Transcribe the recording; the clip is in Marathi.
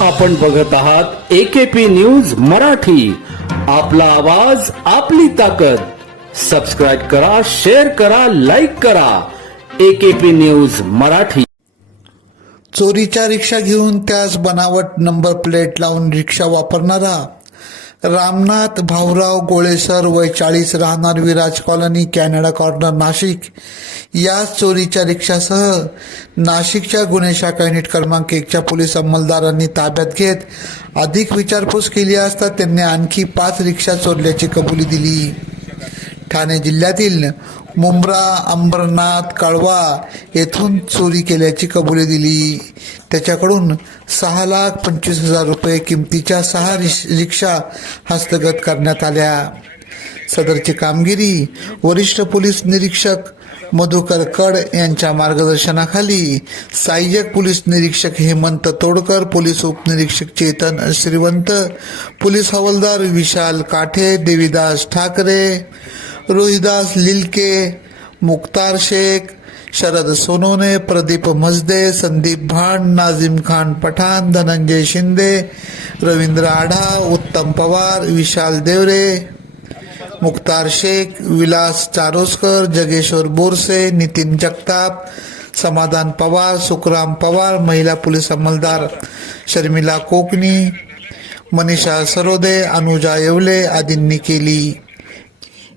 आपण बघत आहात एकेपी न्यूज मराठी. आपला आवाज आपली ताकद. सबस्क्राईब करा शेअर करा लाईक करा. AKP news Marathi. चोरीच्या रिक्षा घेऊन त्यास बनावट नंबर प्लेट लावून रिक्षा वापरणारा रामनाथ भाऊराव गोळेसर वय चाळीस राहणार Viraj colony Canada corner Nashik. या चोरीच्या रिक्षासह नाशिकच्या गुन्हे शाखा युनिट क्रमांक एकच्या पोलीस अंमलदारांनी ताब्यात घेत अधिक विचारपूस केली असता त्यांनी आणखी पाच रिक्षा चोरल्याची कबुली दिली. ठाणे जिल्ह्यातील मुंब्रा अंबरनाथ कळवा येथून चोरी केल्याची कबुली दिली. त्याच्याकडून सहा लाख पंचवीस हजार रुपये किमतीच्या सहा रिश- रिक्षा हस्तगत करण्यात आल्या. सदरची कामगिरी वरिष्ठ पोलीस निरीक्षक मधुकर कड यांच्या मार्गदर्शनाखाली सहाय्यक पोलीस निरीक्षक हेमंत तोडकर पोलीस उपनिरीक्षक चेतन श्रीवंत पोलीस हवालदार विशाल काठे देवीदास ठाकरे रोहिदास लिलके मुख्तार शेख शरद सोनोने प्रदीप मजदे संदीप भांड नाझिम खान पठाण धनंजय शिंदे रवींद्र आढा उत्तम पवार विशाल देवरे मुक्तार शेख विलास चारोस्कर जगेश्वर बोरसे नितीन जगताप समाधान पवार सुखराम पवार महिला पोलीस अंमलदार शर्मिला कोकणी मनीषा सरोदे अनुजा येवले आदींनी केली.